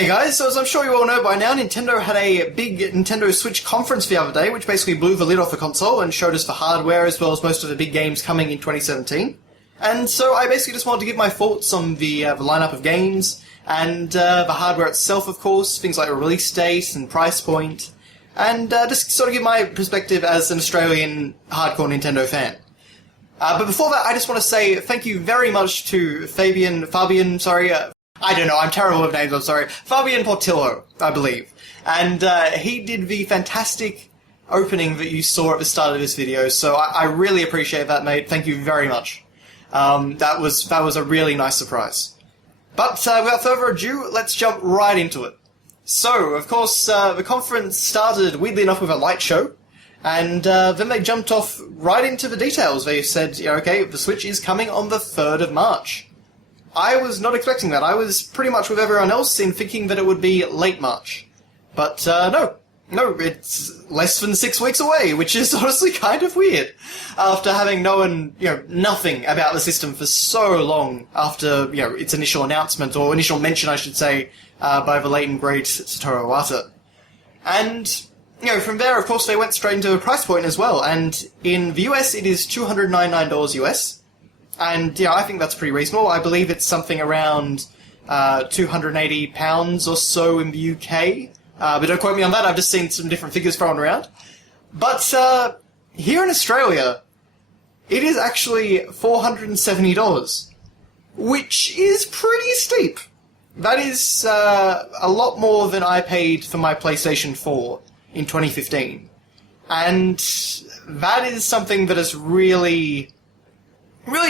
Hey guys, so as I'm sure you all know by now, Nintendo had a big Nintendo Switch conference the other day, which basically blew the lid off the console and showed us the hardware as well as most of the big games coming in 2017. And so I basically just wanted to give my thoughts on the lineup of games, and the hardware itself, of course, things like release date and price point, and just sort of give my perspective as an Australian hardcore Nintendo fan. But before that, I just want to say thank you very much to Fabian, I don't know, I'm terrible with names, I'm sorry. Fabian Portillo, I believe. And he did the fantastic opening that you saw at the start of this video, so I really appreciate that, mate. Thank you very much. That was a really nice surprise. But without further ado, let's jump right into it. So, of course, the conference started, weirdly enough, with a light show, and then they jumped off right into the details. They said, okay, the Switch is coming on the 3rd of March. I was not expecting that. I was pretty much with everyone else in thinking that it would be late March. But no, it's less than 6 weeks away, which is honestly kind of weird. After having known, nothing about the system for so long after, its initial announcement, or initial mention, I should say, by the late and great Satoru Iwata. And, from there, of course, they went straight into a price point as well, and in the US, it is $299 US. And, I think that's pretty reasonable. I believe it's something around £280 or so in the UK. But don't quote me on that, I've just seen some different figures thrown around. But here in Australia, it is actually $470, which is pretty steep. That is a lot more than I paid for my PlayStation 4 in 2015. And that is something that has really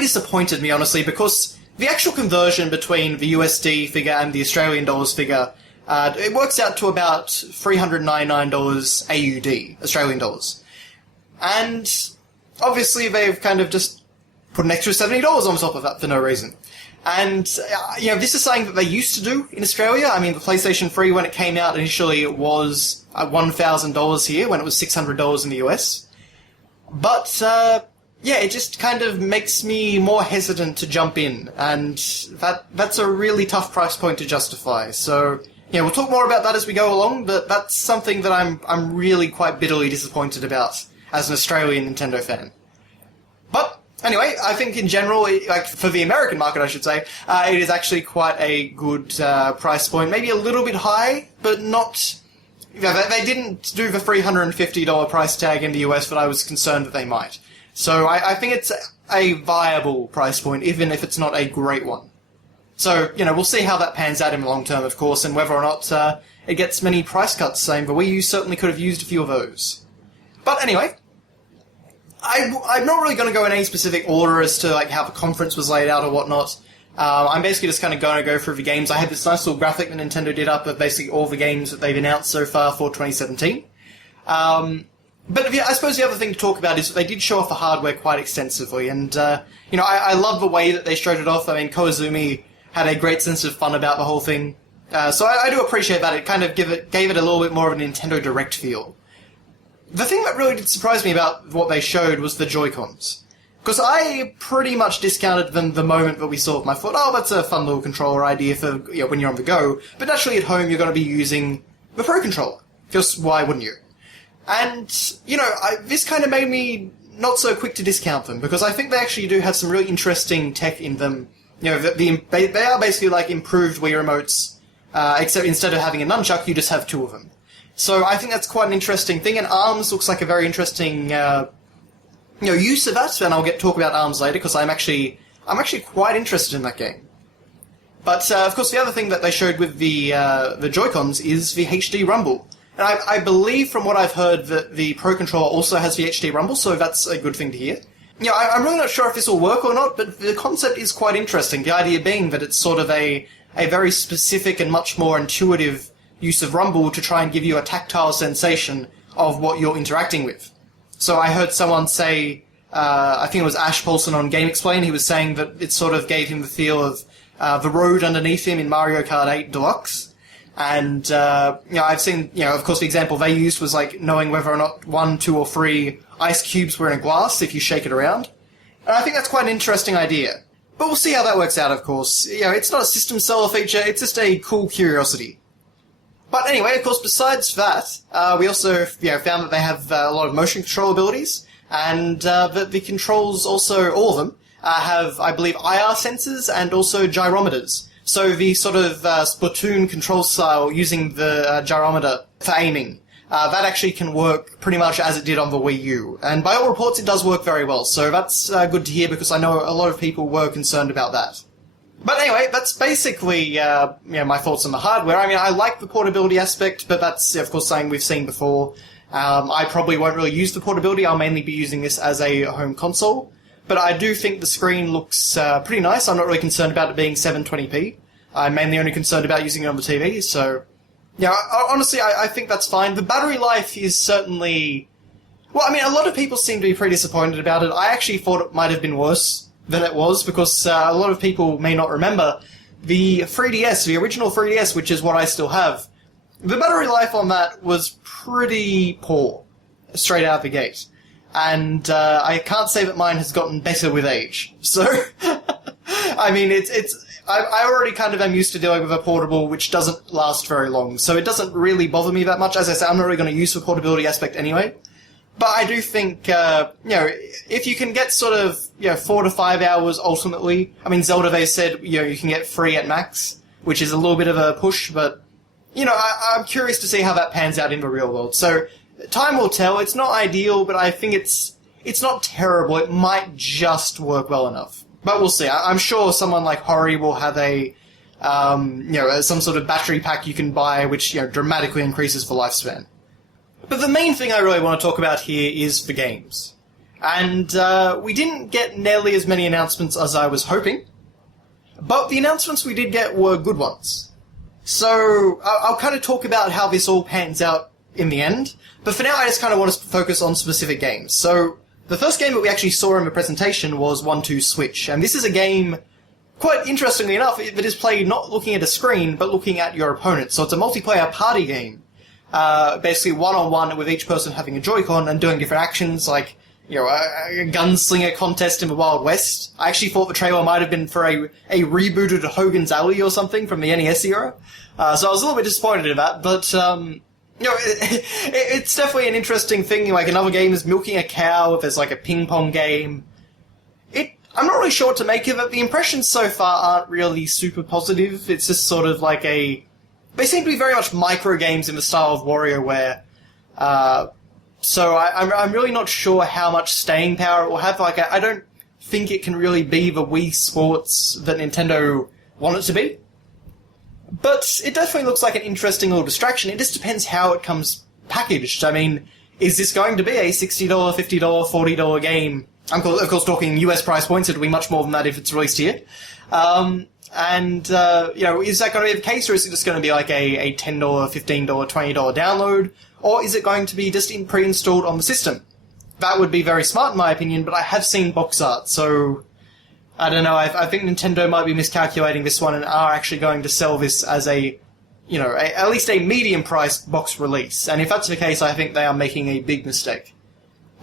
disappointed me, honestly, because the actual conversion between the USD figure and the Australian dollars figure, it works out to about $399 AUD, Australian dollars. And obviously they've kind of just put an extra $70 on top of that for no reason. And, this is something that they used to do in Australia. I mean, the PlayStation 3, when it came out initially, it was $1,000 here, when it was $600 in the US. But, it just kind of makes me more hesitant to jump in, and that's a really tough price point to justify. So, we'll talk more about that as we go along, but that's something that I'm really quite bitterly disappointed about as an Australian Nintendo fan. But, anyway, I think in general, for the American market, I should say, it is actually quite a good price point. Maybe a little bit high, but not... they didn't do the $350 price tag in the US that I was concerned that they might. So I think it's a viable price point, even if it's not a great one. So, we'll see how that pans out in the long term, of course, and whether or not it gets many price cuts, saying the Wii U certainly could have used a few of those. But anyway, I'm not really going to go in any specific order as to how the conference was laid out or whatnot. I'm basically just kind of going to go through the games. I have this nice little graphic that Nintendo did up of basically all the games that they've announced so far for 2017. But I suppose the other thing to talk about is that they did show off the hardware quite extensively, and, I love the way that they showed it off. I mean, Koizumi had a great sense of fun about the whole thing, so I do appreciate that. It kind of gave it a little bit more of a Nintendo Direct feel. The thing that really did surprise me about what they showed was the Joy-Cons. Because I pretty much discounted them the moment that we saw them. I thought, oh, that's a fun little controller idea for when you're on the go, but naturally at home you're going to be using the Pro Controller. Just why wouldn't you? And, this kind of made me not so quick to discount them, because I think they actually do have some really interesting tech in them. They are basically like improved Wii remotes, except instead of having a nunchuck, you just have two of them. So I think that's quite an interesting thing, and ARMS looks like a very interesting, use of that, and I'll talk about ARMS later, because I'm actually quite interested in that game. But, of course, the other thing that they showed with the Joy-Cons is the HD Rumble. And I believe from what I've heard that the Pro Controller also has the HD Rumble, so that's a good thing to hear. I'm really not sure if this will work or not, but the concept is quite interesting. The idea being that it's sort of a very specific and much more intuitive use of Rumble to try and give you a tactile sensation of what you're interacting with. So I heard someone say, I think it was Ash Paulson on Game Explain, he was saying that it sort of gave him the feel of the road underneath him in Mario Kart 8 Deluxe. And, I've seen, of course the example they used was knowing whether or not 1, 2, or 3 ice cubes were in a glass if you shake it around. And I think that's quite an interesting idea. But we'll see how that works out, of course. It's not a system seller feature, it's just a cool curiosity. But anyway, of course, besides that, we also found that they have a lot of motion control abilities, and that the controls also, all of them, have, I believe, IR sensors and also gyrometers. So the sort of Splatoon control style using the gyrometer for aiming, that actually can work pretty much as it did on the Wii U. And by all reports, it does work very well. So that's good to hear, because I know a lot of people were concerned about that. But anyway, that's basically my thoughts on the hardware. I mean, I like the portability aspect, but that's, of course, something we've seen before. I probably won't really use the portability. I'll mainly be using this as a home console. But I do think the screen looks pretty nice. I'm not really concerned about it being 720p. I'm mainly only concerned about using it on the TV, so... Yeah, honestly, I think that's fine. The battery life is certainly... Well, I mean, a lot of people seem to be pretty disappointed about it. I actually thought it might have been worse than it was, because a lot of people may not remember the 3DS, the original 3DS, which is what I still have. The battery life on that was pretty poor, straight out the gate. And I can't say that mine has gotten better with age. So, I mean, I already kind of am used to dealing with a portable which doesn't last very long, so it doesn't really bother me that much. As I say, I'm not really going to use the portability aspect anyway. But I do think, if you can get sort of, 4 to 5 hours ultimately, I mean, Zelda, they said, you can get 3 at max, which is a little bit of a push, but, I'm curious to see how that pans out in the real world. So, time will tell. It's not ideal, but I think it's not terrible. It might just work well enough. But we'll see. I'm sure someone like Hori will have some sort of battery pack you can buy, which, dramatically increases the lifespan. But the main thing I really want to talk about here is the games. And we didn't get nearly as many announcements as I was hoping, but the announcements we did get were good ones. So I'll kind of talk about how this all pans out in the end, but for now I just kind of want to focus on specific games. So the first game that we actually saw in the presentation was 1-2 Switch, and this is a game, quite interestingly enough, that is played not looking at a screen, but looking at your opponent. So it's a multiplayer party game. Basically one-on-one with each person having a Joy-Con and doing different actions, like, a gunslinger contest in the Wild West. I actually thought the trailer might have been for a rebooted Hogan's Alley or something from the NES era. So I was a little bit disappointed in that, but, it's definitely an interesting thing. Like, another game is milking a cow, there's like a ping-pong game. I'm not really sure what to make of it. The impressions so far aren't really super positive. It's just sort of like they seem to be very much micro games in the style of WarioWare. So I'm really not sure how much staying power it will have. Like, I don't think it can really be the Wii Sports that Nintendo want it to be. But it definitely looks like an interesting little distraction. It just depends how it comes packaged. I mean, is this going to be a $60, $50, $40 game? I'm of course talking US price points. It'll be much more than that if it's released here. Is that going to be the case, or is it just going to be like a $10, $15, $20 download? Or is it going to be just pre-installed on the system? That would be very smart in my opinion, but I have seen box art, so I don't know. I think Nintendo might be miscalculating this one and are actually going to sell this as at least a medium-priced box release. And if that's the case, I think they are making a big mistake.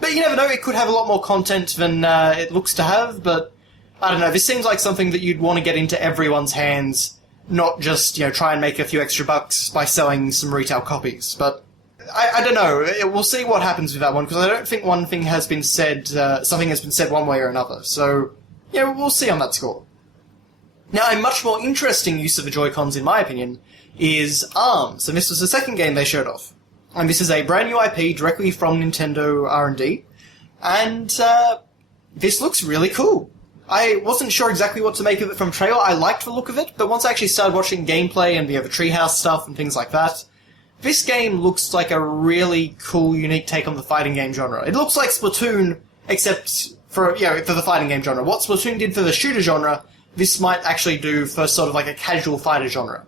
But you never know, it could have a lot more content than it looks to have, but I don't know, this seems like something that you'd want to get into everyone's hands, not just, try and make a few extra bucks by selling some retail copies. But I don't know, we'll see what happens with that one, because I don't think something has been said one way or another. So, we'll see on that score. Now, a much more interesting use of the Joy-Cons, in my opinion, is ARMS, and this was the second game they showed off. And this is a brand new IP directly from Nintendo R&D, and this looks really cool. I wasn't sure exactly what to make of it from trailer. I liked the look of it, but once I actually started watching gameplay and the treehouse stuff and things like that, this game looks like a really cool, unique take on the fighting game genre. It looks like Splatoon, except for the fighting game genre. What Splatoon did for the shooter genre, this might actually do for sort of like a casual fighter genre.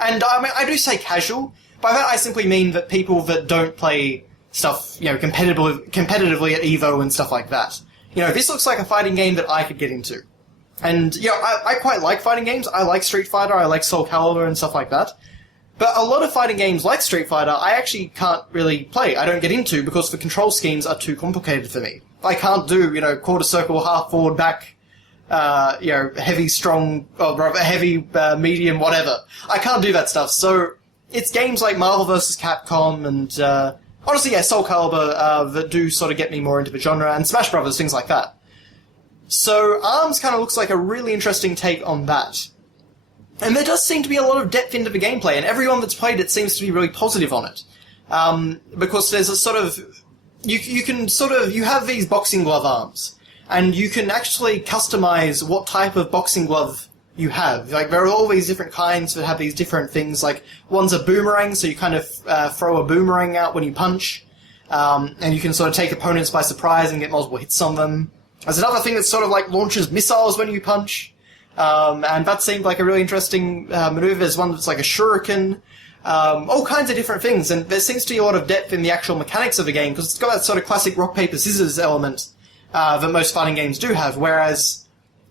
And I mean, I do say casual. By that I simply mean that people that don't play stuff, competitively at EVO and stuff like that. This looks like a fighting game that I could get into. And, I quite like fighting games. I like Street Fighter, I like Soul Calibur and stuff like that. But a lot of fighting games like Street Fighter, I actually can't really play. I don't get into because the control schemes are too complicated for me. I can't do, quarter circle, half forward, back, heavy, strong, or rather heavy, medium, whatever. I can't do that stuff, so it's games like Marvel vs. Capcom and, honestly, yeah, Soul Calibur, that do sort of get me more into the genre, and Smash Brothers, things like that. So ARMS kind of looks like a really interesting take on that. And there does seem to be a lot of depth into the gameplay, and everyone that's played it seems to be really positive on it. Because there's a sort of... You have these boxing glove arms, and you can actually customize what type of boxing glove you have. Like, there are all these different kinds that have these different things, like, one's a boomerang, so you kind of throw a boomerang out when you punch, and you can sort of take opponents by surprise and get multiple hits on them. There's another thing that sort of, like, launches missiles when you punch, and that seemed like a really interesting maneuver. There's one that's like a shuriken, all kinds of different things, and there seems to be a lot of depth in the actual mechanics of the game, because it's got that sort of classic rock, paper, scissors element that most fighting games do have, whereas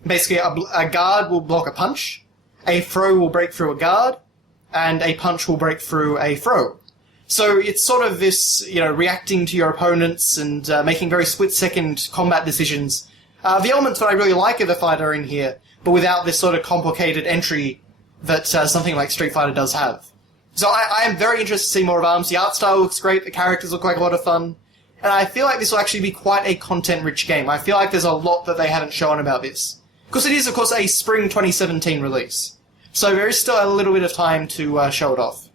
basically a guard will block a punch, a throw will break through a guard, and a punch will break through a throw. So it's sort of this, reacting to your opponents and making very split-second combat decisions. The elements that I really like of the fighter in here, but without this sort of complicated entry that something like Street Fighter does have. So I am very interested to see more of ARMS. The art style looks great, the characters look like a lot of fun, and I feel like this will actually be quite a content-rich game. I feel like there's a lot that they haven't shown about this. Because it is, of course, a spring 2017 release. So there is still a little bit of time to show it off.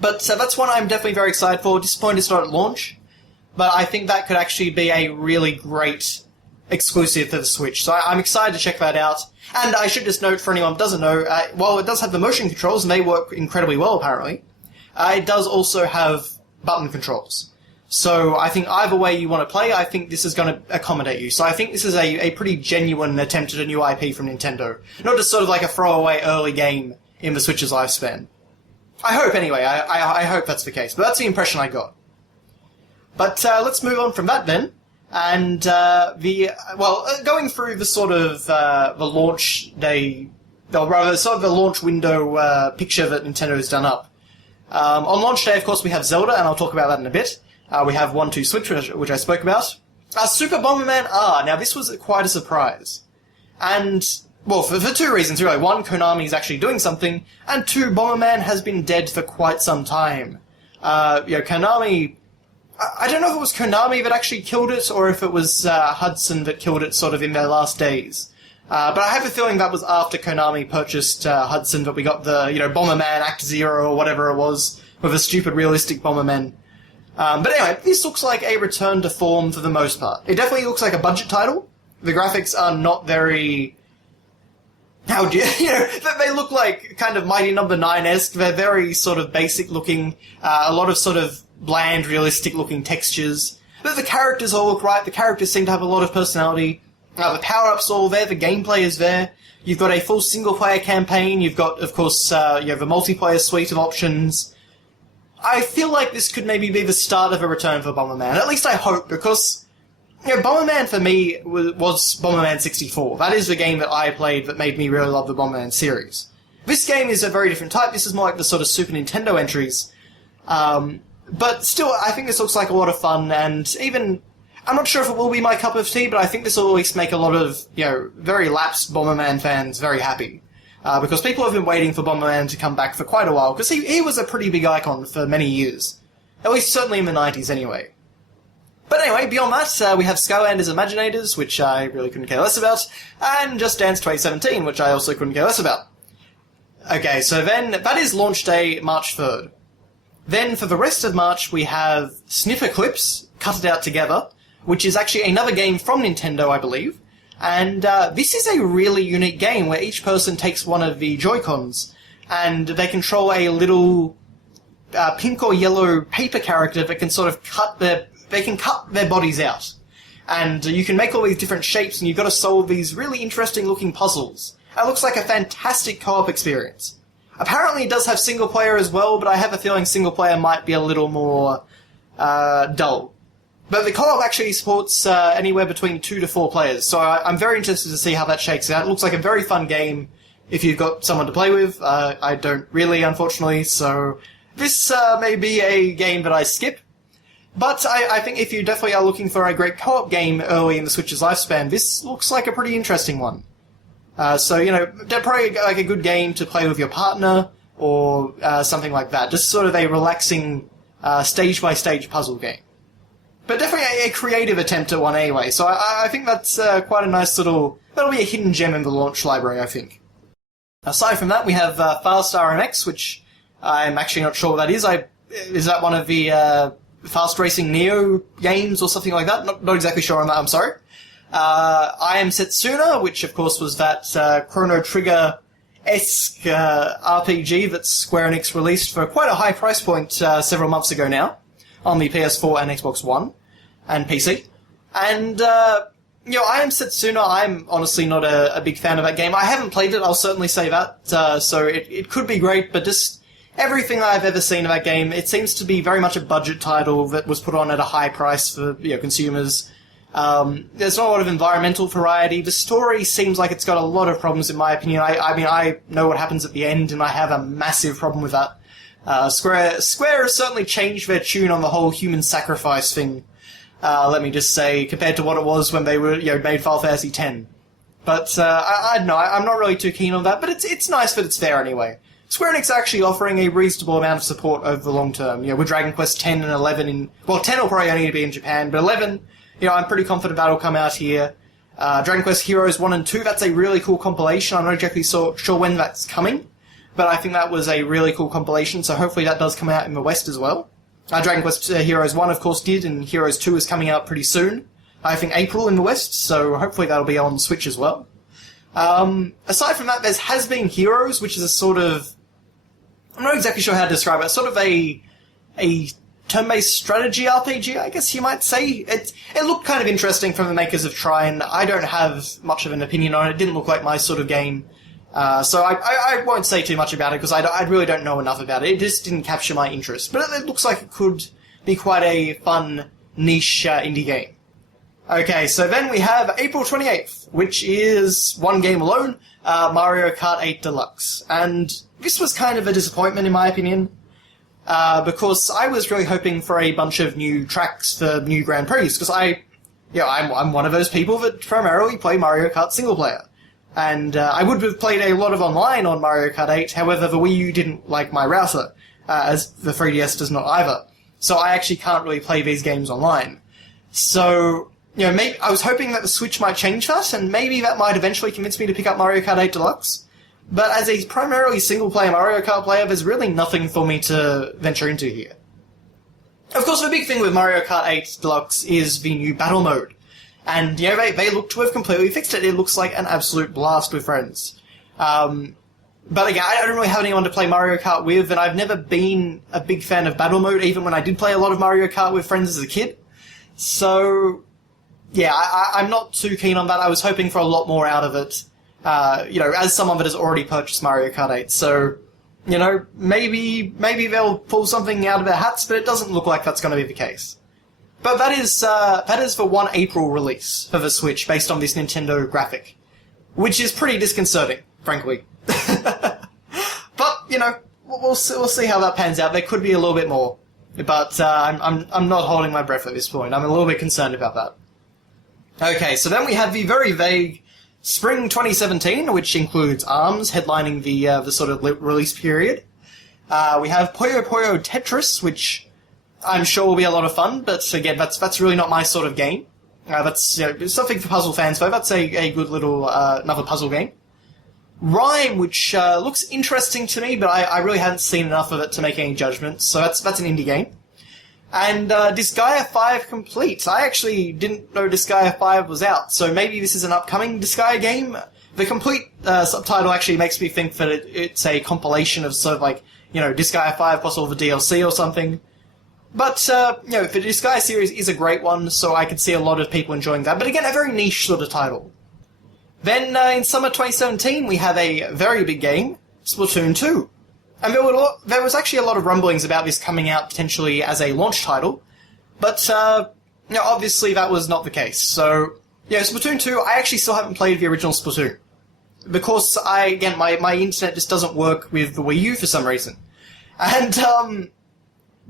But that's one I'm definitely very excited for. Disappointed it's not at launch, but I think that could actually be a really great exclusive for the Switch. So I'm excited to check that out. And I should just note, for anyone who doesn't know, while it does have the motion controls, and they work incredibly well, apparently, it does also have button controls. So I think either way you want to play, I think this is going to accommodate you. So I think this is a pretty genuine attempt at a new IP from Nintendo. Not just sort of like a throwaway early game in the Switch's lifespan. I hope, anyway. I hope that's the case. But that's the impression I got. But let's move on from that, then. And going through the sort of the launch day, or rather, sort of the launch window picture that Nintendo's done up. On launch day, of course, we have Zelda, and I'll talk about that in a bit. We have 1-2 Switch, which I spoke about. Super Bomberman R. Now, this was quite a surprise. And, well, for two reasons, really. One, Konami is actually doing something, and two, Bomberman has been dead for quite some time. Konami... I don't know if it was Konami that actually killed it, or if it was Hudson that killed it sort of in their last days. But I have a feeling that was after Konami purchased Hudson that we got the, Bomberman Act Zero or whatever it was, with a stupid realistic Bomberman. But anyway, this looks like a return to form for the most part. It definitely looks like a budget title. The graphics are not very... they look like kind of Mighty Number 9-esque. They're very sort of basic looking, a lot of sort of bland, realistic looking textures. But the characters all look right. The characters seem to have a lot of personality. The power-ups are all there. The gameplay is there. You've got a full single-player campaign. You've got, of course, you have a multiplayer suite of options. I feel like this could maybe be the start of a return for Bomberman. At least I hope, because Bomberman for me was Bomberman 64. That is the game that I played that made me really love the Bomberman series. This game is a very different type. This is more like the sort of Super Nintendo entries. But still, I think this looks like a lot of fun, and even... I'm not sure if it will be my cup of tea, but I think this will at least make a lot of, very lapsed Bomberman fans very happy. Because people have been waiting for Bomberman to come back for quite a while, because he was a pretty big icon for many years. At least certainly in the 90s anyway. But anyway, beyond that, we have Skylanders Imaginators, which I really couldn't care less about, and Just Dance 2017, which I also couldn't care less about. Okay, so then, that is launch day, March 3rd. Then, for the rest of March, we have Sniffer Clips, Cut It Out Together, which is actually another game from Nintendo, I believe. And this is a really unique game where each person takes one of the Joy-Cons, and they control a little pink or yellow paper character that can sort of cut their bodies out. And you can make all these different shapes, and you've got to solve these really interesting looking puzzles. It looks like a fantastic co-op experience. Apparently it does have single player as well, but I have a feeling single player might be a little more dull. But the co-op actually supports anywhere between 2 to 4 players, so I'm very interested to see how that shakes out. It looks like a very fun game if you've got someone to play with. I don't really, unfortunately, so this may be a game that I skip. But I think if you definitely are looking for a great co-op game early in the Switch's lifespan, this looks like a pretty interesting one. So, probably like a good game to play with your partner, or something like that. Just sort of a relaxing stage-by-stage puzzle game. But definitely a creative attempt at one anyway, so I think that's quite a nice little... That'll be a hidden gem in the launch library, I think. Aside from that, we have Fast RMX, which I'm actually not sure what that is. Is that one of the Fast Racing Neo games or something like that? Not exactly sure on that, I'm sorry. I Am Setsuna, which of course was that Chrono Trigger-esque RPG that Square Enix released for quite a high price point several months ago now, on the PS4 and Xbox One and PC. And, I Am Setsuna, I'm honestly not a big fan of that game. I haven't played it, I'll certainly say that, so it could be great, but just everything I've ever seen of that game, it seems to be very much a budget title that was put on at a high price for consumers. There's not a lot of environmental variety. The story seems like it's got a lot of problems, in my opinion. I mean, I know what happens at the end, and I have a massive problem with that. Square has certainly changed their tune on the whole human sacrifice thing, let me just say, compared to what it was when they were, made Final Fantasy X. But, I don't know, I'm not really too keen on that, but it's nice that it's there anyway. Square Enix are actually offering a reasonable amount of support over the long term. With Dragon Quest 10 and 11 well, 10 will probably only be in Japan, but 11, I'm pretty confident that'll come out here. Dragon Quest Heroes 1 and 2, that's a really cool compilation. I'm not exactly sure when that's coming, but I think that was a really cool compilation, so hopefully that does come out in the West as well. Dragon Quest Heroes 1, of course, did, and Heroes 2 is coming out pretty soon. I think April in the West, so hopefully that'll be on Switch as well. Aside from that, there's Has Been Heroes, which is a sort of... I'm not exactly sure how to describe it. It's sort of a turn-based strategy RPG, I guess you might say. It looked kind of interesting from the makers of Trine. I don't have much of an opinion on it. It didn't look like my sort of game. So I won't say too much about it, because I really don't know enough about it. It just didn't capture my interest. But it looks like it could be quite a fun, niche indie game. Okay, so then we have April 28th, which is one game alone, Mario Kart 8 Deluxe. And this was kind of a disappointment, in my opinion, because I was really hoping for a bunch of new tracks for new Grand Prix, because I'm one of those people that primarily play Mario Kart single player. And I would have played a lot of online on Mario Kart 8, however the Wii U didn't like my router, as the 3DS does not either. So I actually can't really play these games online. So, maybe I was hoping that the Switch might change that, and maybe that might eventually convince me to pick up Mario Kart 8 Deluxe. But as a primarily single-player Mario Kart player, there's really nothing for me to venture into here. Of course, the big thing with Mario Kart 8 Deluxe is the new battle mode. And, they look to have completely fixed it. It looks like an absolute blast with friends. But again, I don't really have anyone to play Mario Kart with, and I've never been a big fan of battle mode, even when I did play a lot of Mario Kart with friends as a kid. So, yeah, I'm not too keen on that. I was hoping for a lot more out of it, as someone that has already purchased Mario Kart 8. So, maybe they'll pull something out of their hats, but it doesn't look like that's going to be the case. But that is the 1 April release for the Switch, based on this Nintendo graphic. Which is pretty disconcerting, frankly. But, we'll see how that pans out. There could be a little bit more. But, I'm not holding my breath at this point. I'm a little bit concerned about that. Okay, so then we have the very vague Spring 2017, which includes ARMS headlining the sort of release period. We have Puyo Puyo Tetris, which I'm sure will be a lot of fun, but again, that's really not my sort of game. That's something for puzzle fans, though. That's a good little another puzzle game. Rhyme, which looks interesting to me, but I really haven't seen enough of it to make any judgments, so that's an indie game. And Disgaea 5 Complete. I actually didn't know Disgaea 5 was out, so maybe this is an upcoming Disgaea game. The Complete subtitle actually makes me think that it's a compilation of sort of like, Disgaea 5 plus all the DLC or something. But, the Disgaea series is a great one, so I could see a lot of people enjoying that. But again, a very niche sort of title. Then, in summer 2017, we have a very big game, Splatoon 2. And there was actually a lot of rumblings about this coming out potentially as a launch title, but obviously that was not the case. So, Splatoon 2, I actually still haven't played the original Splatoon. Because my internet just doesn't work with the Wii U for some reason. And,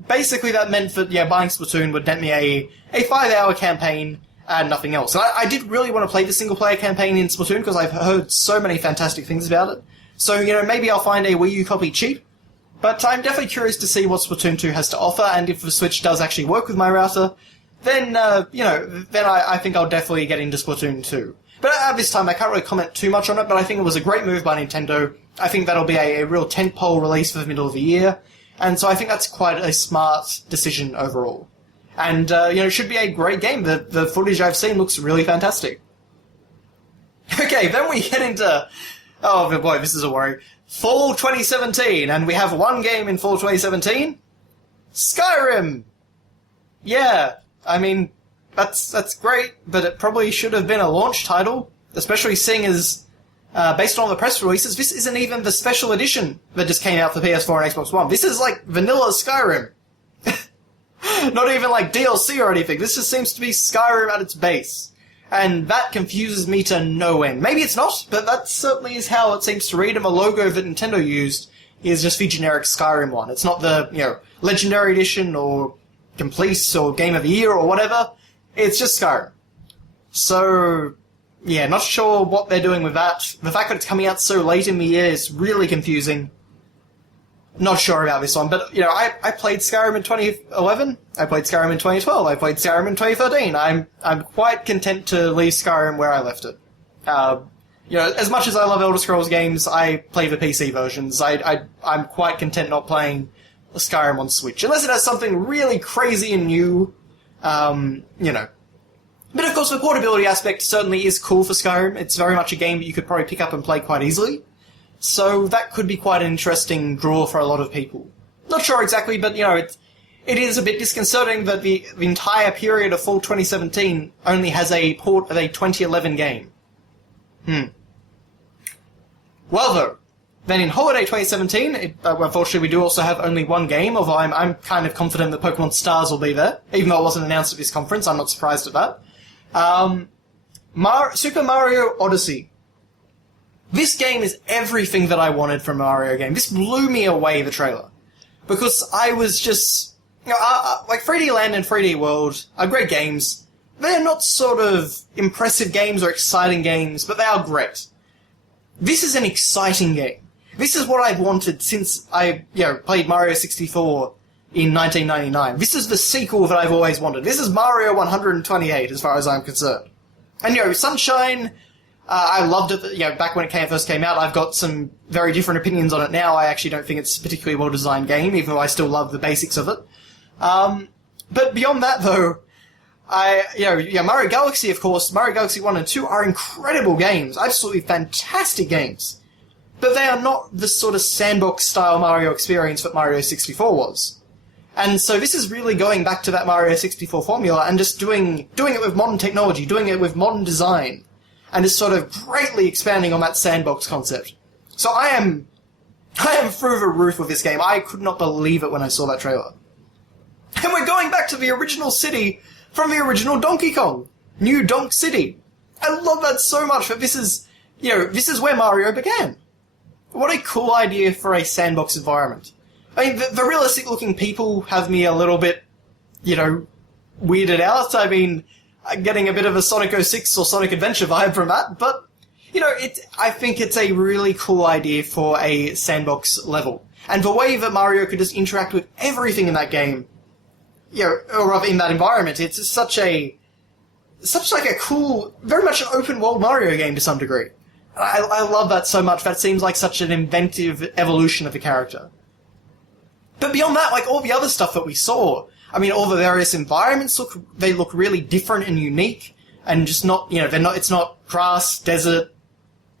basically that meant that, buying Splatoon would net me a 5-hour campaign and nothing else. And I did really want to play the single-player campaign in Splatoon because I've heard so many fantastic things about it. So, maybe I'll find a Wii U copy cheap, But I'm definitely curious to see what Splatoon 2 has to offer, and if the Switch does actually work with my router, then, I think I'll definitely get into Splatoon 2. But at this time, I can't really comment too much on it, but I think it was a great move by Nintendo. I think that'll be a real tentpole release for the middle of the year, and so I think that's quite a smart decision overall. And, it should be a great game. The footage I've seen looks really fantastic. Okay, then we get into... Oh boy, this is a worry. Fall 2017, and we have one game in Fall 2017. Skyrim! Yeah, I mean, that's great, but it probably should have been a launch title, especially seeing as, based on the press releases, this isn't even the special edition that just came out for PS4 and Xbox One. This is like vanilla Skyrim. Not even like DLC or anything. This just seems to be Skyrim at its base. And that confuses me to no end. Maybe it's not, but that certainly is how it seems to read, and the logo that Nintendo used is just the generic Skyrim one. It's not the, Legendary Edition or Complete or Game of the Year or whatever. It's just Skyrim. So, yeah, not sure what they're doing with that. The fact that it's coming out so late in the year is really confusing. Not sure about this one, but, I played Skyrim in 2011, I played Skyrim in 2012, I played Skyrim in 2013. I'm quite content to leave Skyrim where I left it. As much as I love Elder Scrolls games, I play the PC versions. I'm quite content not playing Skyrim on Switch, unless it has something really crazy and new, But of course, the portability aspect certainly is cool for Skyrim. It's very much a game that you could probably pick up and play quite easily. So that could be quite an interesting draw for a lot of people. Not sure exactly, but, it is a bit disconcerting that the entire period of fall 2017 only has a port of a 2011 game. Well, though, then in Holiday 2017, unfortunately we do also have only one game, although I'm kind of confident that Pokemon Stars will be there, even though it wasn't announced at this conference. I'm not surprised at that. Super Mario Odyssey. This game is everything that I wanted from a Mario game. This blew me away, the trailer. Because I was just... like 3D Land and 3D World are great games. They're not sort of impressive games or exciting games, but they are great. This is an exciting game. This is what I've wanted since I, played Mario 64 in 1999. This is the sequel that I've always wanted. This is Mario 128, as far as I'm concerned. And, Sunshine... I loved it, back when it first came out. I've got some very different opinions on it now. I actually don't think it's a particularly well-designed game, even though I still love the basics of it. But beyond that, though, Mario Galaxy, of course, Mario Galaxy 1 and 2 are incredible games. Absolutely fantastic games. But they are not the sort of sandbox-style Mario experience that Mario 64 was. And so this is really going back to that Mario 64 formula and just doing it with modern technology, doing it with modern design, and is sort of greatly expanding on that sandbox concept. So I am through the roof with this game. I could not believe it when I saw that trailer. And we're going back to the original city from the original Donkey Kong. New Donk City. I love that so much, but this is where Mario began. What a cool idea for a sandbox environment. I mean, the realistic-looking people have me a little bit, weirded out. I mean... getting a bit of a Sonic 06 or Sonic Adventure vibe from that, but, I think it's a really cool idea for a sandbox level. And the way that Mario could just interact with everything in that game, or in that environment, it's such like a cool, very much an open world Mario game to some degree. I love that so much. That seems like such an inventive evolution of the character. But beyond that, like all the other stuff that we saw, I mean, all the various environments look really different and unique, and just not, it's not grass, desert,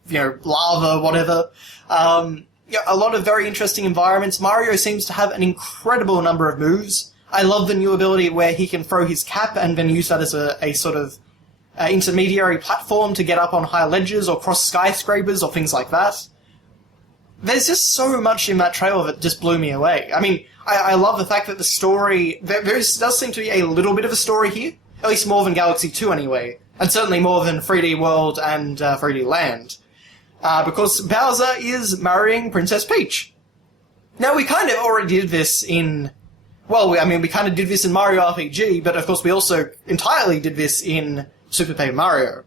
lava, whatever. A lot of very interesting environments. Mario seems to have an incredible number of moves. I love the new ability where he can throw his cap and then use that as a sort of intermediary platform to get up on high ledges or cross skyscrapers or things like that. There's just so much in that trailer that just blew me away. I mean, I love the fact that the story... There does seem to be a little bit of a story here. At least more than Galaxy 2 anyway. And certainly more than 3D World and 3D Land. Because Bowser is marrying Princess Peach. Now, we kind of already did this in... Well, we kind of did this in Mario RPG, but of course we also entirely did this in Super Paper Mario.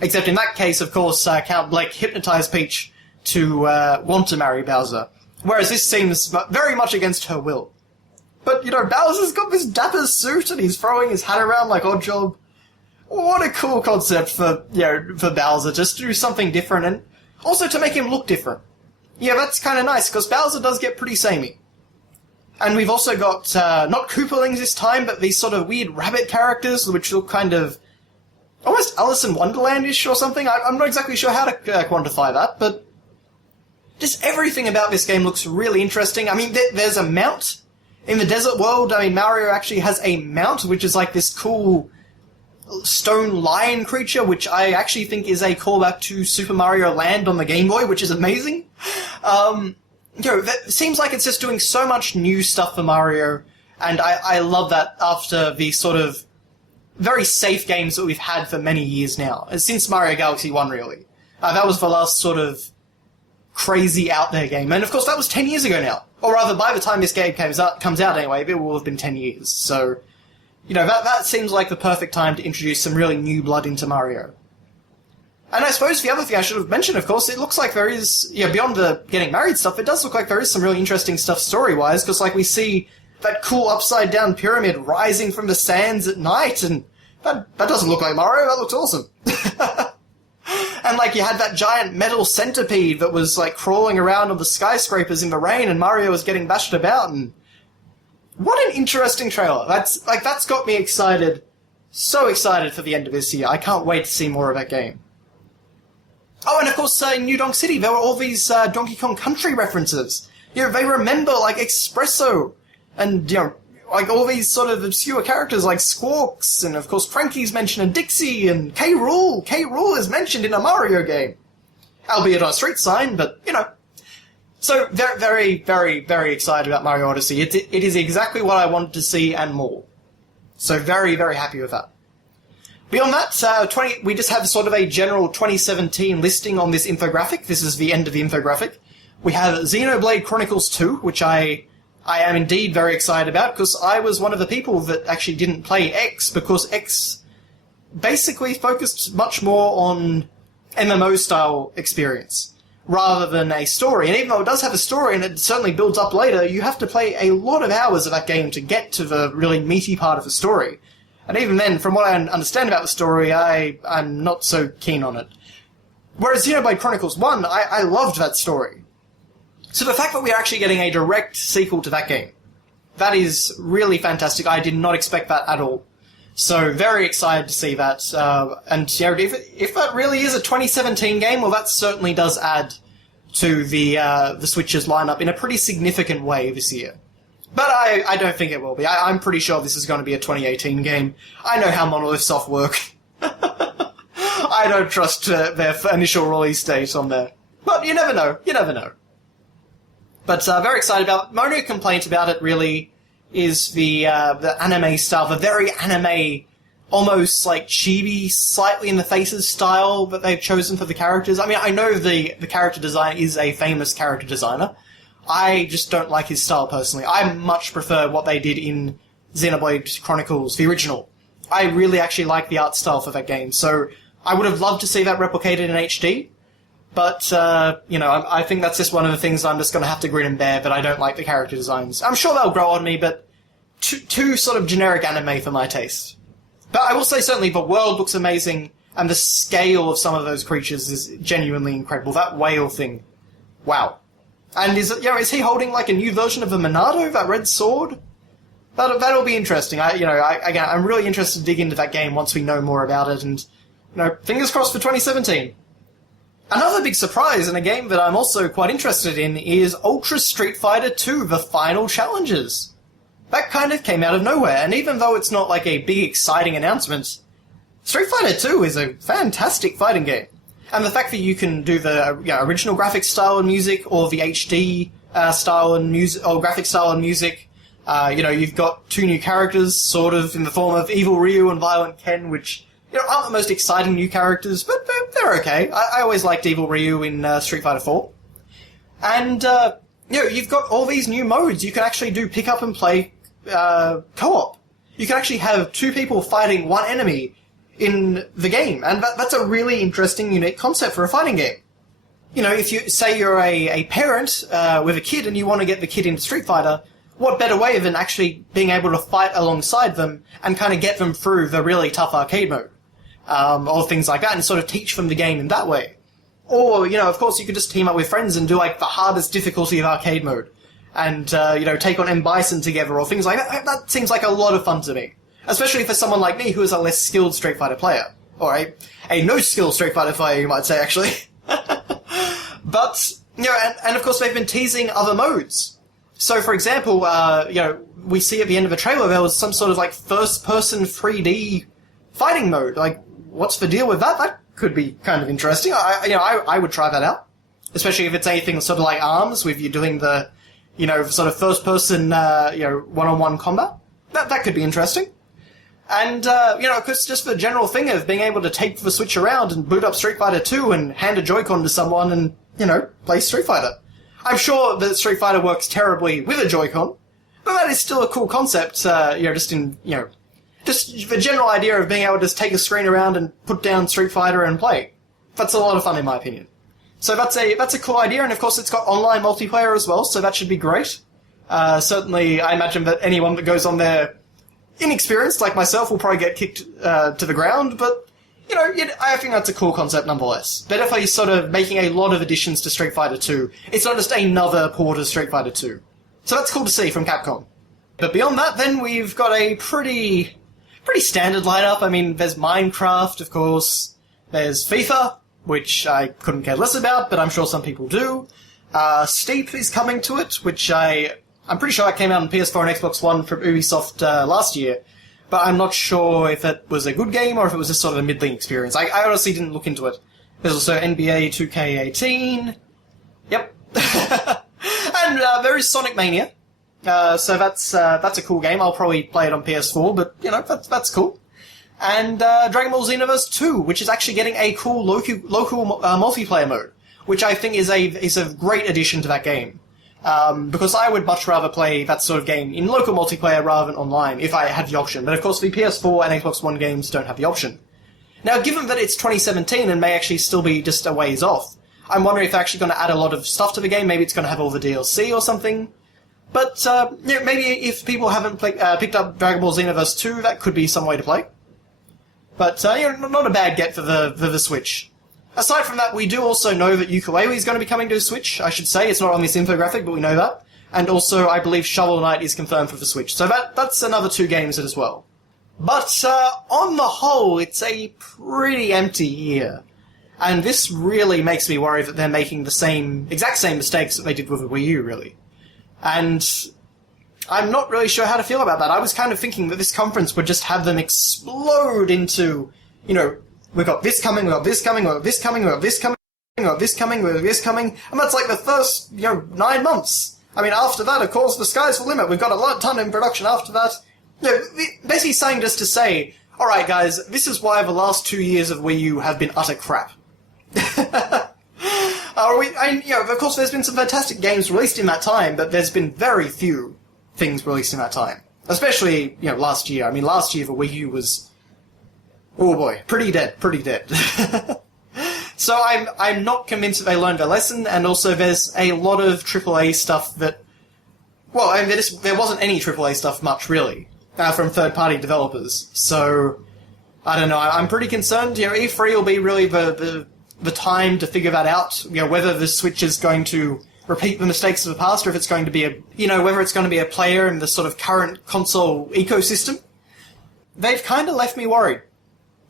Except in that case, of course, Count Blake hypnotized Peach to want to marry Bowser. Whereas this seems very much against her will. But, Bowser's got this dapper suit and he's throwing his hat around like Oddjob. What a cool concept for Bowser, just to do something different and also to make him look different. Yeah, that's kind of nice, because Bowser does get pretty samey. And we've also got, not Koopalings this time, but these sort of weird rabbit characters, which look kind of almost Alice in Wonderland-ish or something. I'm not exactly sure how to quantify that, but just everything about this game looks really interesting. I mean, there's a mount in the desert world. I mean, Mario actually has a mount, which is like this cool stone lion creature, which I actually think is a callback to Super Mario Land on the Game Boy, which is amazing. That seems like it's just doing so much new stuff for Mario, and I love that after the sort of very safe games that we've had for many years now, since Mario Galaxy 1, really. That was the last sort of crazy out there game, and of course that was 10 years ago now. Or rather, by the time this game comes out anyway, it will have been 10 years, so that seems like the perfect time to introduce some really new blood into Mario. And I suppose the other thing I should have mentioned, of course, it looks like there is, beyond the getting married stuff, it does look like there is some really interesting stuff story-wise, because, we see that cool upside-down pyramid rising from the sands at night, and that doesn't look like Mario, that looks awesome. And, you had that giant metal centipede that was, crawling around on the skyscrapers in the rain, and Mario was getting bashed about, and what an interesting trailer. That's got me excited. So excited for the end of this year. I can't wait to see more of that game. Oh, and of course, in New Donk City, there were all these Donkey Kong Country references. They remember, Espresso, and, all these sort of obscure characters like Squawks, and of course Frankie's mentioned, and Dixie, and K. Rool. K. Rool is mentioned in a Mario game. Albeit on a street sign, but, So, very, very, very excited about Mario Odyssey. It is exactly what I wanted to see and more. So very, very happy with that. Beyond that, we just have sort of a general 2017 listing on this infographic. This is the end of the infographic. We have Xenoblade Chronicles 2, which I am indeed very excited about, because I was one of the people that actually didn't play X, because X basically focused much more on MMO-style experience, rather than a story. And even though it does have a story, and it certainly builds up later, you have to play a lot of hours of that game to get to the really meaty part of the story. And even then, from what I understand about the story, I'm not so keen on it. Whereas Xenoblade Chronicles 1, I loved that story. So the fact that we're actually getting a direct sequel to that game, that is really fantastic. I did not expect that at all. So very excited to see that. And if that really is a 2017 game, well, that certainly does add to the Switch's lineup in a pretty significant way this year. But I don't think it will be. I'm pretty sure this is going to be a 2018 game. I know how Monolith Soft work. I don't trust their initial release date on there. But you never know. You never know. But very excited about it. My only complaint about it, really, is the anime style, the very anime, almost chibi, slightly in the faces style that they've chosen for the characters. I mean, I know the character designer is a famous character designer. I just don't like his style personally. I much prefer what they did in Xenoblade Chronicles, the original. I really actually like the art style for that game, so I would have loved to see that replicated in HD. But, I think that's just one of the things I'm just going to have to grin and bear, but I don't like the character designs. I'm sure they'll grow on me, but too sort of generic anime for my taste. But I will say certainly the world looks amazing, and the scale of some of those creatures is genuinely incredible. That whale thing. Wow. And is he holding a new version of the Monado, that red sword? That'll be interesting. I'm really interested to dig into that game once we know more about it, and, fingers crossed for 2017. Another big surprise, and a game that I'm also quite interested in, is Ultra Street Fighter 2, The Final Challenges. That kind of came out of nowhere, and even though it's not a big exciting announcement, Street Fighter 2 is a fantastic fighting game. And the fact that you can do the original graphics style and music, or the HD style and music, or graphic style and music, you've got two new characters, sort of, in the form of Evil Ryu and Violent Ken, which aren't the most exciting new characters, but they're okay. I always liked Evil Ryu in Street Fighter 4. And, you've got all these new modes. You can actually do pick up and play co-op. You can actually have two people fighting one enemy in the game, and that's a really interesting, unique concept for a fighting game. if you say you're a parent with a kid and you want to get the kid into Street Fighter, what better way than actually being able to fight alongside them and kind of get them through the really tough arcade mode, or things like that, and sort of teach them the game in that way. Or, of course, you could just team up with friends and do, like, the hardest difficulty of arcade mode, and, take on M. Bison together, or things like that. That seems like a lot of fun to me. Especially for someone like me, who is a less skilled Street Fighter player. Or a no-skill Street Fighter player, you might say, actually. But, and of course they've been teasing other modes. So, for example, we see at the end of the trailer there was some sort of, like, first-person 3D fighting mode. Like, what's the deal with that? That could be kind of interesting. I would try that out. Especially if it's anything sort of like ARMS, with you doing the, sort of first-person, one-on-one combat. That could be interesting. And, cause just the general thing of being able to take the Switch around and boot up Street Fighter 2 and hand a Joy-Con to someone and, play Street Fighter. I'm sure that Street Fighter works terribly with a Joy-Con, but that is still a cool concept, just the general idea of being able to just take a screen around and put down Street Fighter and play. That's a lot of fun in my opinion. So that's a cool idea, and of course it's got online multiplayer as well, so that should be great. Certainly, I imagine that anyone that goes on there inexperienced, like myself, will probably get kicked to the ground, but, I think that's a cool concept nonetheless. Better for sort of making a lot of additions to Street Fighter 2. It's not just another port of Street Fighter 2. So that's cool to see from Capcom. But beyond that, then, we've got a pretty standard lineup. I mean, there's Minecraft, of course. There's FIFA, which I couldn't care less about, but I'm sure some people do. Steep is coming to it, which I'm pretty sure that came out on PS4 and Xbox One from Ubisoft last year, but I'm not sure if it was a good game or if it was just sort of a middling experience. I honestly didn't look into it. There's also NBA 2K18. Yep. And there is Sonic Mania. So that's a cool game. I'll probably play it on PS4, but, that's cool. And Dragon Ball Xenoverse 2, which is actually getting a cool local multiplayer mode, which I think is a great addition to that game. Because I would much rather play that sort of game in local multiplayer rather than online, if I had the option. But of course the PS4 and Xbox One games don't have the option. Now, given that it's 2017 and may actually still be just a ways off, I'm wondering if they're actually going to add a lot of stuff to the game. Maybe it's going to have all the DLC or something. But, maybe if people haven't picked up Dragon Ball Xenoverse 2, that could be some way to play. But, not a bad get for the Switch. Aside from that, we do also know that Yooka-Laylee is going to be coming to the Switch, I should say. It's not on this infographic, but we know that. And also, I believe Shovel Knight is confirmed for the Switch. So that's another 2 games as well. But, on the whole, it's a pretty empty year. And this really makes me worry that they're making the exact same mistakes that they did with the Wii U, really. And I'm not really sure how to feel about that. I was kind of thinking that this conference would just have them explode into, we've got this coming, we've got this coming, we've got this coming, we've got this coming, we've got this coming, we've got this coming, and that's like the first, 9 months. I mean, after that, of course, the sky's the limit. We've got a ton in production after that. Basically saying just to say, alright guys, this is why the last 2 years of Wii U have been utter crap. Of course, there's been some fantastic games released in that time, but there's been very few things released in that time. Especially, last year. I mean, last year the Wii U was, oh boy, pretty dead. So I'm not convinced that they learned their lesson, and also there's a lot of AAA stuff that, well, I mean, there wasn't any AAA stuff much, really, from third-party developers. So, I don't know, I'm pretty concerned. E3 will be really the time to figure that out, whether the Switch is going to repeat the mistakes of the past, or if it's going to be whether it's going to be a player in the sort of current console ecosystem. They've kind of left me worried.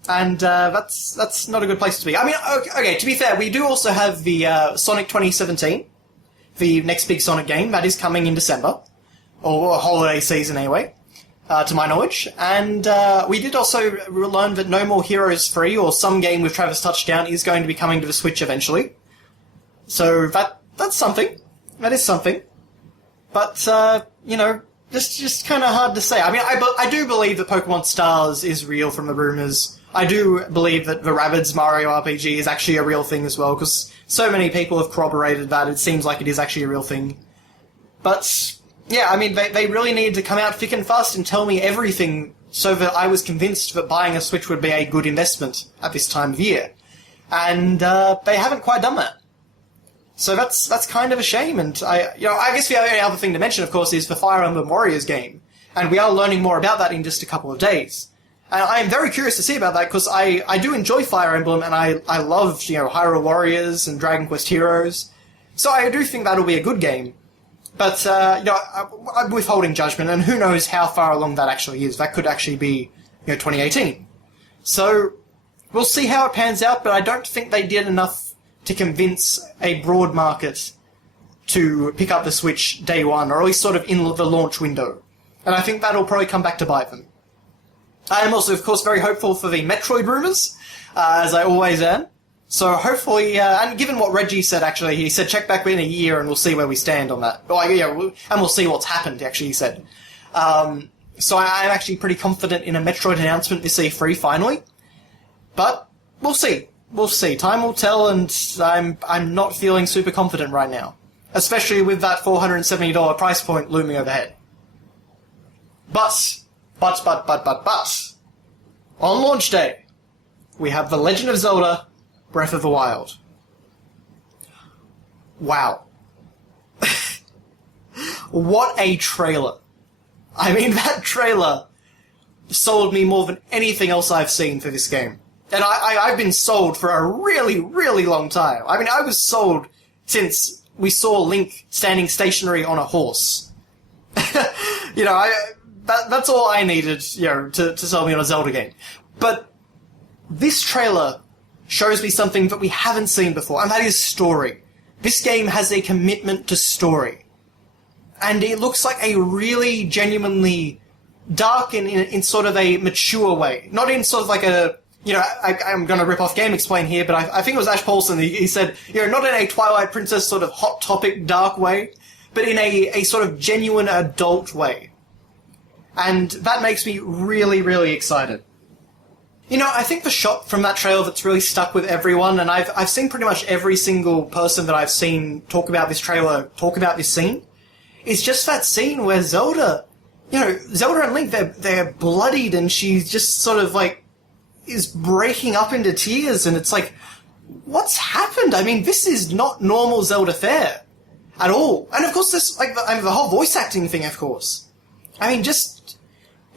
And, that's not a good place to be. I mean, okay, to be fair, we do also have the, Sonic 2017, the next big Sonic game, that is coming in December, or a holiday season anyway, to my knowledge. And, we did also learn that No More Heroes 3, or some game with Travis Touchdown, is going to be coming to the Switch eventually. So, that's something. That is something. But, just kind of hard to say. I mean, I do believe that Pokemon Stars is real from the rumors. I do believe that the Rabbids Mario RPG is actually a real thing as well, because so many people have corroborated that. It seems like it is actually a real thing. But, yeah, I mean, they really needed to come out thick and fast and tell me everything so that I was convinced that buying a Switch would be a good investment at this time of year. And they haven't quite done that. So that's kind of a shame, and I guess the only other thing to mention, of course, is the Fire Emblem Warriors game, and we are learning more about that in just a couple of days. And I am very curious to see about that, because I do enjoy Fire Emblem, and I love, Hyrule Warriors and Dragon Quest Heroes, so I do think that'll be a good game. But, I'm withholding judgment, and who knows how far along that actually is. That could actually be, 2018. So, we'll see how it pans out, but I don't think they did enough to convince a broad market to pick up the Switch day one, or at least sort of in the launch window. And I think that'll probably come back to bite them. I am also, of course, very hopeful for the Metroid rumours, as I always am. So hopefully, and given what Reggie said, actually, he said check back in a year and we'll see where we stand on that. And we'll see what's happened, actually, he said. So I'm actually pretty confident in a Metroid announcement this E3, finally. But we'll see. We'll see. Time will tell, and I'm not feeling super confident right now. Especially with that $470 price point looming overhead. But, on launch day, we have The Legend of Zelda Breath of the Wild. Wow. What a trailer. I mean, that trailer sold me more than anything else I've seen for this game. And I've been sold for a really, really long time. I mean, I was sold since we saw Link standing stationary on a horse. That's all I needed, to sell me on a Zelda game. But this trailer shows me something that we haven't seen before, and that is story. This game has a commitment to story. And it looks like a really genuinely dark in sort of a mature way. Not in sort of like a... I'm going to rip off Game Explain here, but I think it was Ash Paulson. He said, not in a Twilight Princess sort of hot topic dark way, but in a sort of genuine adult way. And that makes me really, really excited. I think the shot from that trailer that's really stuck with everyone, and I've seen pretty much every single person that I've seen talk about this trailer, talk about this scene, is just that scene where Zelda and Link, they're bloodied, and she's just sort of like, is breaking up into tears, and it's like, what's happened? I mean, this is not normal Zelda fare at all. And of course, this the whole voice acting thing, of course. I mean, just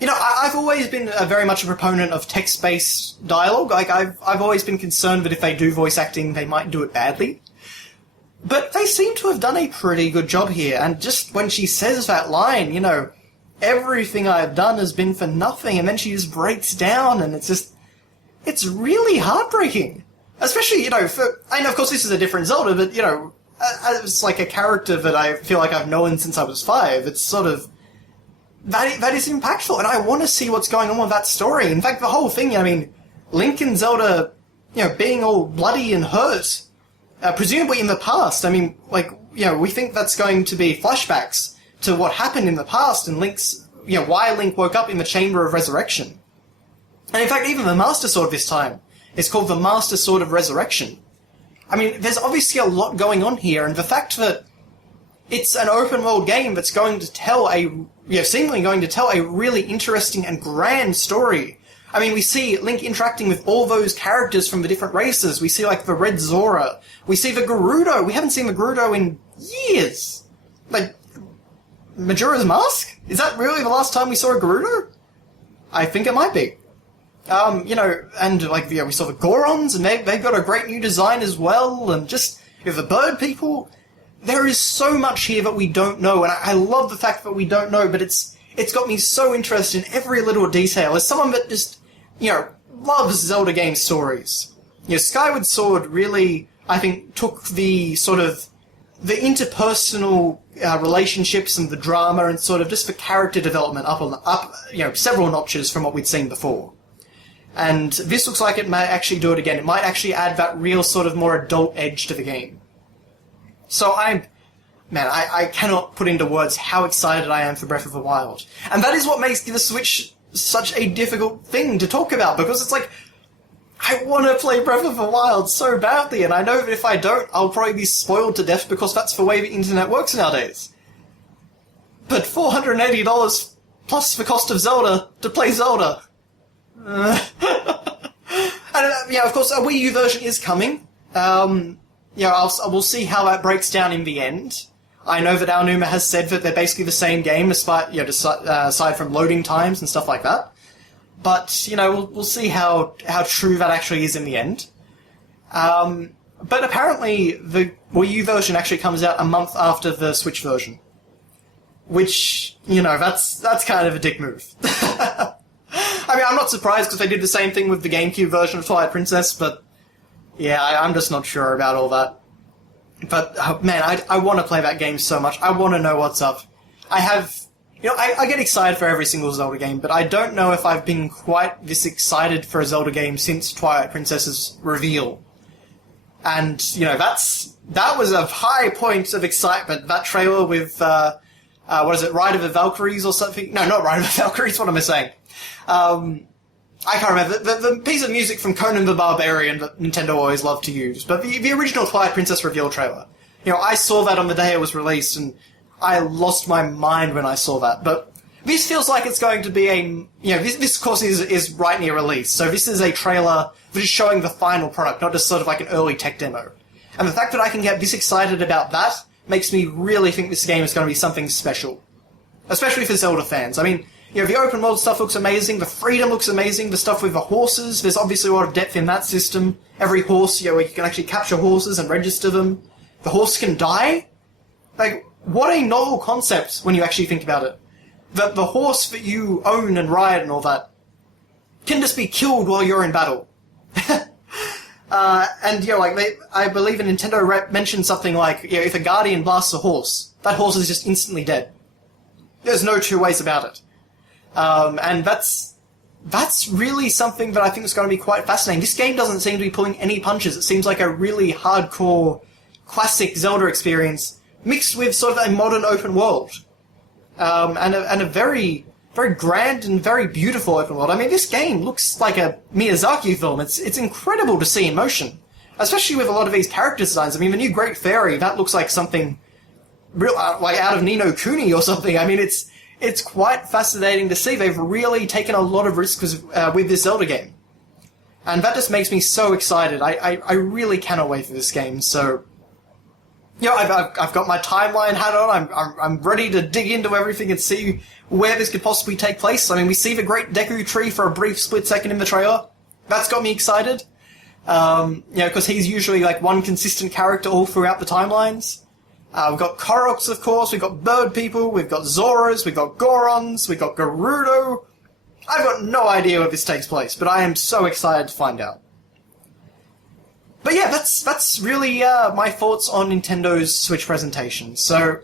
I've always been very much a proponent of text-based dialogue. Like I've always been concerned that if they do voice acting, they might do it badly. But they seem to have done a pretty good job here. And just when she says that line, everything I've done has been for nothing, and then she just breaks down, and it's really heartbreaking. Especially, and of course this is a different Zelda, but, it's like a character that I feel like I've known since I was 5. It's sort of, that is impactful, and I want to see what's going on with that story. In fact, the whole thing, Link and Zelda, being all bloody and hurt, presumably in the past. I mean, we think that's going to be flashbacks to what happened in the past, and Link's, why Link woke up in the Chamber of Resurrection. And in fact, even the Master Sword this time is called the Master Sword of Resurrection. I mean, there's obviously a lot going on here, and the fact that it's an open-world game that's going to tell seemingly going to tell a really interesting and grand story. I mean, we see Link interacting with all those characters from the different races. We see, the Red Zora. We see the Gerudo. We haven't seen the Gerudo in years. Majora's Mask? Is that really the last time we saw a Gerudo? I think it might be. And we saw the Gorons, and they've got a great new design as well, and just, the bird people. There is so much here that we don't know, and I love the fact that we don't know, but it's got me so interested in every little detail. As someone that just, loves Zelda game stories. Skyward Sword really, I think, took the sort of, the interpersonal relationships and the drama and sort of just the character development up several notches from what we'd seen before. And this looks like it might actually do it again. It might actually add that real sort of more adult edge to the game. So I cannot put into words how excited I am for Breath of the Wild. And that is what makes the Switch such a difficult thing to talk about, because it's like, I want to play Breath of the Wild so badly, and I know that if I don't, I'll probably be spoiled to death because that's the way the internet works nowadays. But $480 plus the cost of Zelda to play Zelda. And, of course, a Wii U version is coming. we'll see how that breaks down in the end. I know that Aonuma has said that they're basically the same game, despite aside from loading times and stuff like that. But we'll see how true that actually is in the end. But apparently the Wii U version actually comes out a month after the Switch version, which that's kind of a dick move. I mean, I'm not surprised because they did the same thing with the GameCube version of Twilight Princess, but yeah, I'm just not sure about all that. But, man, I want to play that game so much. I want to know what's up. I get excited for every single Zelda game, but I don't know if I've been quite this excited for a Zelda game since Twilight Princess's reveal. And, that was a high point of excitement. That trailer with, Ride of the Valkyries or something? No, not Ride of the Valkyries, what am I saying? I can't remember. The piece of music from Conan the Barbarian that Nintendo always loved to use. But the original Twilight Princess reveal trailer. I saw that on the day it was released, and I lost my mind when I saw that. But this feels like it's going to be this of course is right near release. So this is a trailer that is showing the final product, not just sort of like an early tech demo. And the fact that I can get this excited about that makes me really think this game is going to be something special. Especially for Zelda fans. I mean, the open world stuff looks amazing, the freedom looks amazing, the stuff with the horses, there's obviously a lot of depth in that system. Every horse, where you can actually capture horses and register them. The horse can die? Like, what a novel concept when you actually think about it. The horse that you own and ride and all that can just be killed while you're in battle. I believe a Nintendo rep mentioned something like, if a guardian blasts a horse, that horse is just instantly dead. There's no two ways about it. And that's really something that I think is going to be quite fascinating. This game doesn't seem to be pulling any punches. It seems like a really hardcore, classic Zelda experience mixed with sort of a modern open world. And a very, very grand and very beautiful open world. I mean, this game looks like a Miyazaki film. It's incredible to see in motion. Especially with a lot of these character designs. I mean, the new Great Fairy, that looks like something real, like out of Ni no Kuni or something. I mean, it's quite fascinating to see. They've really taken a lot of risks with this Zelda game. And that just makes me so excited. I really cannot wait for this game. So, I've got my timeline hat on. I'm ready to dig into everything and see where this could possibly take place. I mean, we see the Great Deku Tree for a brief split second in the trailer. That's got me excited. Because he's usually like one consistent character all throughout the timelines. We've got Koroks, of course, we've got Bird People, we've got Zoras, we've got Gorons, we've got Gerudo. I've got no idea where this takes place, but I am so excited to find out. But yeah, that's really my thoughts on Nintendo's Switch presentation. So,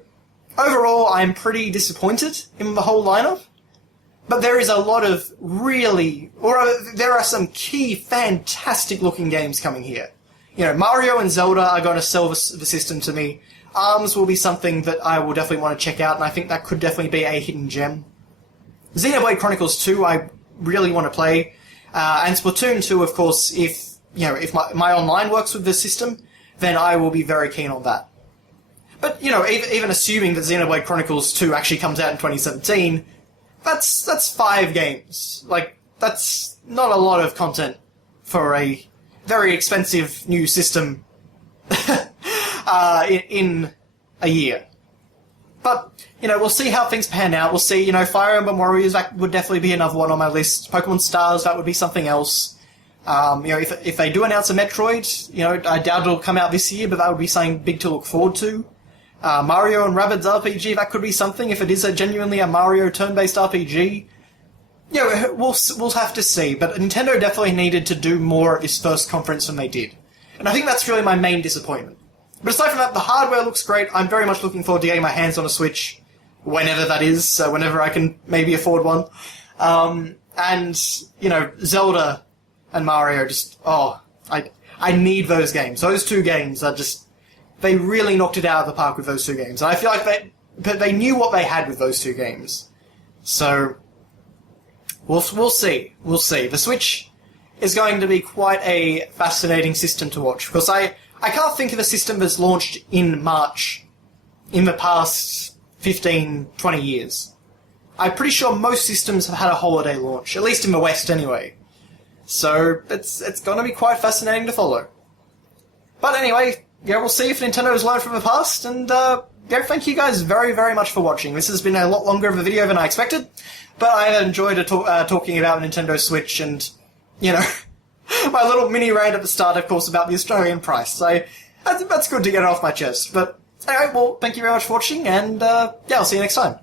overall, I'm pretty disappointed in the whole lineup. But there is a lot of there are some key, fantastic-looking games coming here. Mario and Zelda are going to sell the system to me. ARMS will be something that I will definitely want to check out, and I think that could definitely be a hidden gem. Xenoblade Chronicles 2 I really want to play, and Splatoon 2, of course, if my online works with the system, then I will be very keen on that. But, even assuming that Xenoblade Chronicles 2 actually comes out in 2017, that's 5 games. Like, that's not a lot of content for a very expensive new system in a year. But, we'll see how things pan out. We'll see, Fire Emblem Warriors, that would definitely be another one on my list. Pokemon Stars, that would be something else. If they do announce a Metroid, I doubt it'll come out this year, but that would be something big to look forward to. Mario and Rabbids RPG, that could be something, if it is genuinely a Mario turn-based RPG. We'll have to see, but Nintendo definitely needed to do more at this first conference than they did. And I think that's really my main disappointment. But aside from that, the hardware looks great. I'm very much looking forward to getting my hands on a Switch, whenever that is, so whenever I can maybe afford one. And, Zelda and Mario I need those games. Those two games are they really knocked it out of the park with those two games. And I feel like they knew what they had with those two games. So, we'll see. We'll see. The Switch is going to be quite a fascinating system to watch, because I can't think of a system that's launched in March in the past 15, 20 years. I'm pretty sure most systems have had a holiday launch, at least in the West anyway. So, it's going to be quite fascinating to follow. But anyway, yeah, we'll see if Nintendo has learned from the past, and yeah, thank you guys very, very much for watching. This has been a lot longer of a video than I expected, but I enjoyed talking about Nintendo Switch and, you know, my little mini rant at the start, of course, about the Australian price. So that's good to get it off my chest. But anyway, well, thank you very much for watching, and yeah, I'll see you next time.